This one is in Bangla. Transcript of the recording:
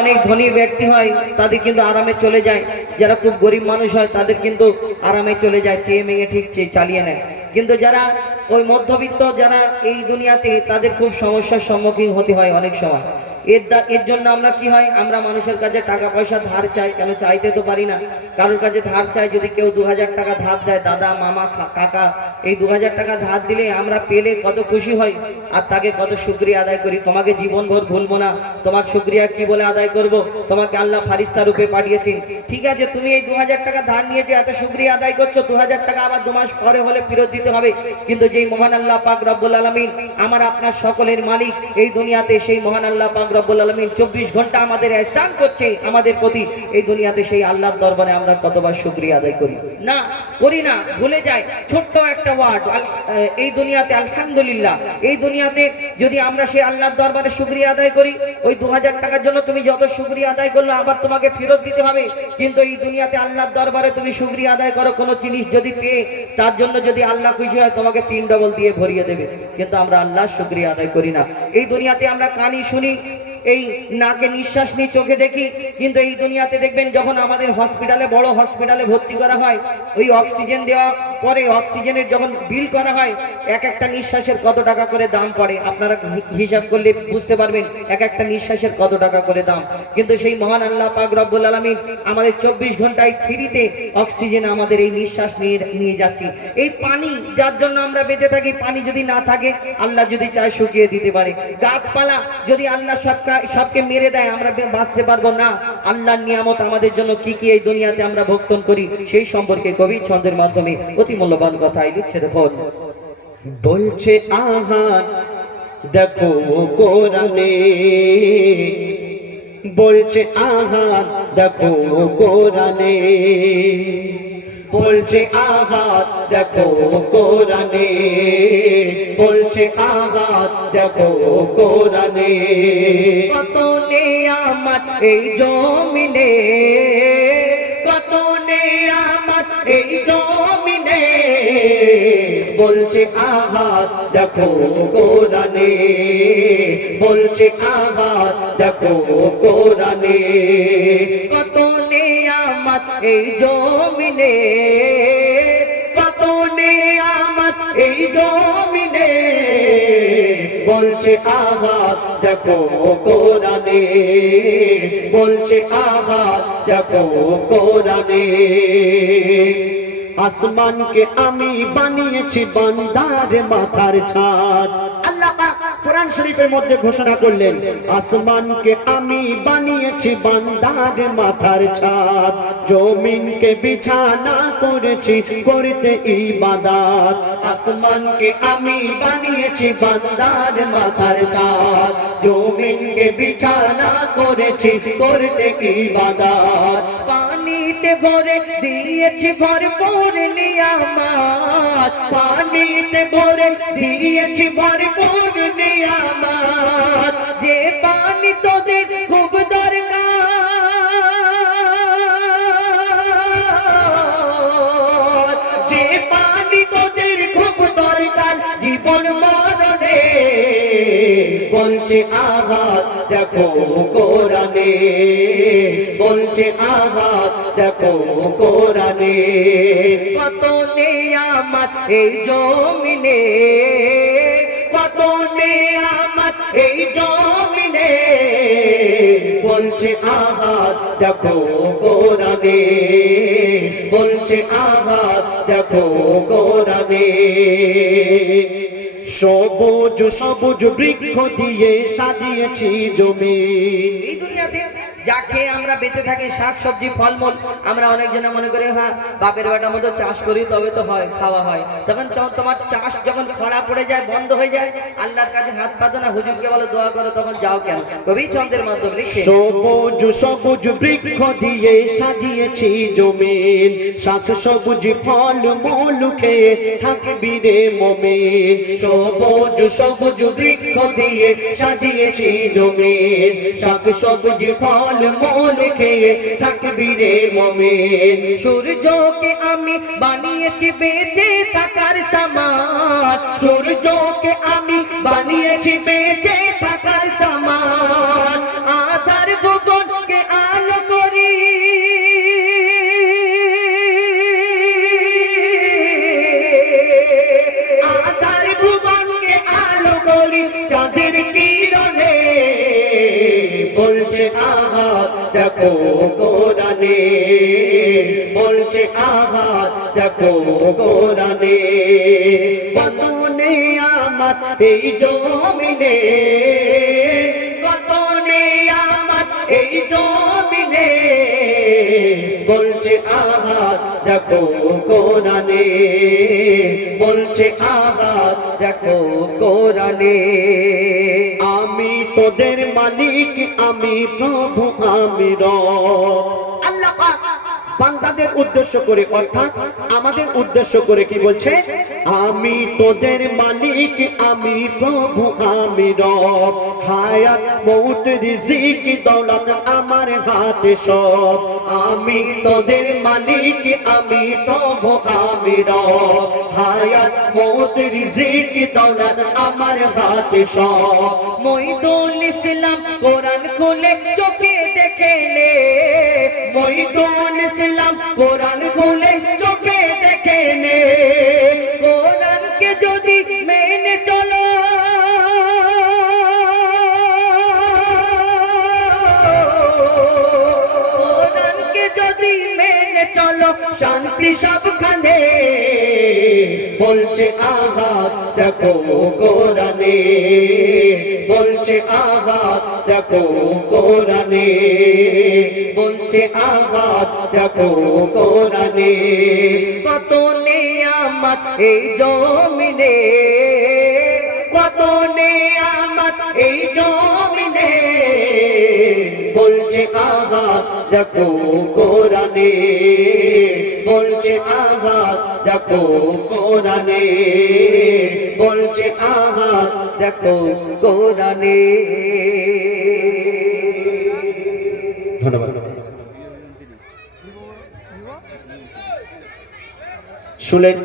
অনেক ধনী ব্যক্তি হয় তাদের কিন্তু আরামে চলে যায়, যারা খুব গরিব মানুষ হয় তাদের কিন্তু আরামে চলে যায়, চেয়ে মেয়ে ঠিক চালিয়ে নেয়। কিন্তু যারা ওই মধ্যবিত্ত যারা এই দুনিয়াতে, তাদের খুব সমস্যার সম্মুখীন হতে হয় অনেক সময়। এর জন্য আমরা কি হয়, আমরা মানুষের কাছে টাকা পয়সা ধার চাই, কেন চাইতে তো পারি না। কারোর কাছে ধার চাই, যদি কেউ 2000 টাকা ধার দেয়, দাদা মামা কাকা, এই 2000 টাকা ধার দিলে আমরা পেলে কত খুশি হই আর তাকে কত শুকরিয়া আদায় করি। তোমাকে জীবনভর ভুলবো না, তোমার শুকরিয়া কি বলে আদায় করব, তোমাকে আল্লাহ ফারিস্তা রূপে পাঠিয়েছেন। ঠিক আছে, তুমি এই 2000 টাকা ধার নিয়েছো, এত শুকরিয়া আদায় করছো, 2000 টাকা আবার 2 মাস পরে হলে ফেরত দিতে হবে। কিন্তু যেই মহান আল্লাহ পাক রব্বুল আলামিন আমার আপনার সকলের মালিক এই দুনিয়াতে, সেই মহান আল্লাহ পাক রব্বুল আলামিন 24 ঘন্টা আমাদের ihsan করছে আমাদের প্রতি এই দুনিয়াতে, সেই আল্লাহর দরবারে আমরা কতবার শুকরিয়া আদায় করি না, করি না, ভুলে যাই। ছোট্ট একটা ওয়ার্ড এই দুনিয়াতে আলহামদুলিল্লাহ, এই দুনিয়াতে যদি আমরা সেই আল্লাহর দরবারে শুকরিয়া আদায় করি, ওই 2000 টাকার জন্য তুমি যত শুকরিয়া আদায় করলে আবার তোমাকে ফেরত দিতে হবে। কিন্তু এই দুনিয়াতে আল্লাহর দরবারে তুমি শুকরিয়া আদায় করো, কোনো জিনিস যদি পেয়ে তার জন্য যদি আল্লাহ খুশি হয় তোমাকে 3 ডবল দিয়ে ভরিয়ে দেবে। কিন্তু আমরা আল্লাহর শুকরিয়া আদায় করি না। এই দুনিয়াতে আমরা কানে শুনি, এই নাকে নিঃশ্বাস নিই, চোখে দেখি, কিন্তু এই দুনিয়াতে দেখবেন যখন আমাদের হসপিটালে, বড় হসপিটালে ভর্তি করা হয়, ওই অক্সিজেন দেওয়া পরে অক্সিজেনের যখন বিল করা হয়, এক একটা নিঃশ্বাসের কত টাকা করে দাম পড়ে আপনারা হিসাব করলে বুঝতে পারবেন, এক একটা নিঃশ্বাসের কত টাকা করে দাম। কিন্তু সেই মহান আল্লাহ পাক রব্বুল আলামিন আমাদের 24 ঘন্টায় ফ্রিতে অক্সিজেন আমাদের এই নিঃশ্বাস নিয়ে যাচ্ছি। এই পানি যার জন্য আমরা বেঁচে থাকি, পানি যদি না থাকে আল্লাহ যদি চায় শুকিয়ে দিতে পারে। গাছপালা যদি আল্লাহ সবকে মেরে দেয়, আমরা বাঁচতে পারবো না। আল্লাহর নিয়ামত আমাদের জন্য কি কি এই দুনিয়াতে আমরা ভোক্তন করি, সেই সম্পর্কে কবি ছন্দের মাধ্যমে অতি মূল্যবান কথাই লিখছে। দেখুন, বলছে আহার দেখো কোরআনে, বলছে আহার দেখো কোরআনে, বলছে আহার দেখো কোরআনে, বলছে আহার দেখো কোরআনে। কত নিয়ামত এই জমিনে, কত নিয়ামত এই জমিনে, বলছে আহার দেখো কোরআনে, বলছে আহার দেখো কোরআনে। কত নিয়ামত এই জমিনে, কত নিয়ামত এই জমিনে, বলছে আহার দেখো কোরআনে, বলছে আহার দেখো কোরআনে। আসমানকে আমি বানিয়েছি বান্দার মাথার ছাদ। আল্লাহ পাক কোরআন শরীফের মধ্যে ঘোষণা করলেন, আসমানকে আমি বানিয়েছি বান্দার মাথার ছাদ, জমিনকে বিছানা করেছি করতে ইবাদত। আসমানকে আমি বানিয়েছি বান্দার মাথার ছাদ, জমিনকে বিছানা করেছি করতে ইবাদত। পানিতে ভরে দিয়েছি ভরপুর নিয়ামত, পানিতে ভরে দিয়েছি ভরপুর নিয়ামত, যে পানি তোদের খুব দরকার, যে পানি তোদের খুব দরকার জীবন মরণে। বলছে আহার দেখো কোরআনে, বলছে আহার দেখো কোরআনে। কত নিয়ামত এই জমিনে, কত নিয়ামত এই জমিনে, বলছে আহার দেখো কোরআনে, বলছে আহার দেখো কোরআনে। সবুজ সবুজ বৃক্ষ দিয়ে সাজিয়েছি জমিন। এই দুনিয়াতে যাকে আমরা বেঁচে থাকি, শাক সবজি ফলমূল, আমরা অনেকজনে মনে করি হ্যাঁ বাপের বাটার মতো চাষ করি তবে তো হয়, খাওয়া হয়। তখন তোমার চাষ যখন খরা পড়ে যায়, বন্ধ হয়ে যায়, আল্লাহর কাছে হাত পাতো না, হুজুরকে বলো দোয়া করো, তখন যাও কেন? কবি ছন্দের মাধ্যমে লিখছে, সবুজ সবুজ বৃক্ষ দিয়ে সাজিয়েছি জমিন, শাক সবুজ ফল মূল খেয়ে থাকবি রে মুমিন। সবুজ সবুজ বৃক্ষ দিয়ে সাজিয়েছি জমিন, শাক সবুজ ফল মূল খেয়ে থাকবি রে মুমিন। সূর্যকে আমি বানিয়েছি বেঁচে থাকার সামান, সূর্যকে আমি বানিয়েছি বেঁচে থাকার সামান, আধার ভুবন বলছে আহাত দেখো কোরআনে, বলছে আহাত দেখো কোরআনে। কত নিয়ামত এই জমিনে, কত নিয়ামত এই জমিনে, বলছে আহাত দেখো কোরআনে, বলছে আহাত দেখো কোরআনে। আমি তোদের মালিক, আমি প্রভু, আমি রব। আল্লাহ পাক বান্দাদের উদ্দেশ্য করে, অর্থাৎ আমাদের উদ্দেশ্য করে কি বলছে? আমি তোদের মালিক, আমি প্রভু, আমি রব। হায়াত মৌত রিজিক দৌলত আমার হাতে সব। আমি তোদের মালিক, আমি প্রভু, আমি রব। হায়াত মৌত রিজিক দৌলত আমার হাতে সব। মঈদুল ইসলাম কোরআন খুলে চোখে দেখে নে, মঈদুল ইসলাম কোরআন খুলে চোখে দেখে নে। কোরআনকে যদি মেনে চলো, কোরআনকে যদি মেনে চলো, শান্তি সবখানে, বলছে আহাত দেখো কোরআনে, বলছে আহাত দেখো কোরআনে, বলছে আহাত দেখো কোরআনে। কত নিয়ামত এই জমিনে, কত নিয়ামত এই জমিনে, বলছে আহাত দেখো কোরআনে, বলছে আহাত দেখো কোরআনে, বলছে আহাত দেখো কোরআনে। ধন্যবাদ। শুনলেন